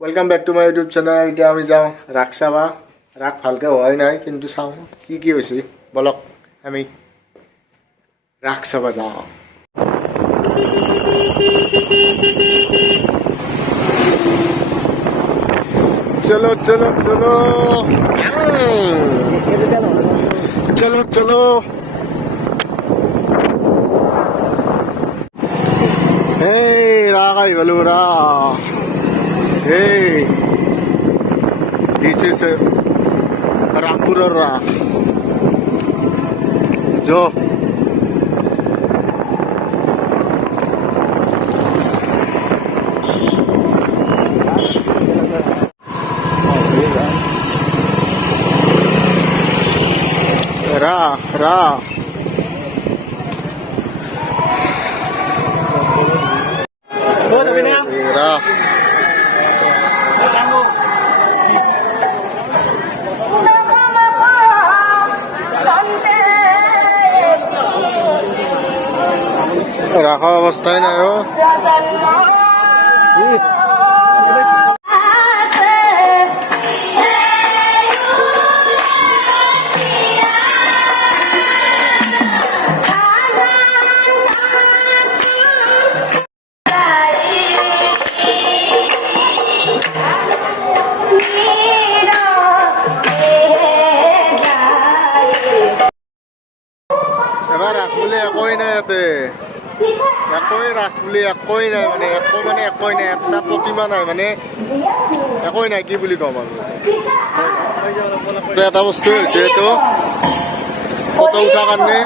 Welcome back to my YouTube channel. इतना आम जाऊँ राख चाबा राख भालके हाई ना कि चाँ कि बोलक आम राख चाबा जाऊँ। चलो चलो चलो चलो चलो hey राख आई गलू राख। Hey, this is Rampur Rakh. Jo. Rakh, Rakh. Rakh. রাখা অবস্থায় নাই ও এবার রাখলে একই নাই ইয়াতে একই রাখলে একই নাই মানে একই নাই একটা প্ৰতিমা নাই মানে একই নাই কি বুলি কম আৰু এটা বস্তু হৈছে এইটো ফটো উঠাৰ কাৰণে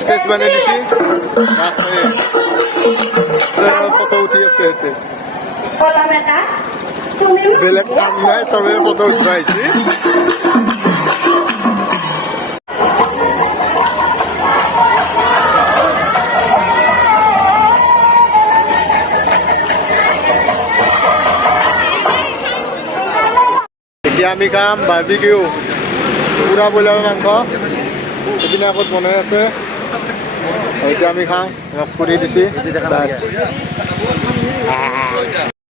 ষ্টেজ বনাই দিছে ফটো উঠি আছে ইয়াতে বেলেগ কাম নাই চবে ফটো উঠবা আহিছে। এতিয়া আমি খাম বাৰ্বিকিউ পুৰা ব্ৰইলাৰৰ মাংস এইপিনে আগত বনাই আছে এতিয়া আমি খাম কৰি দিছে।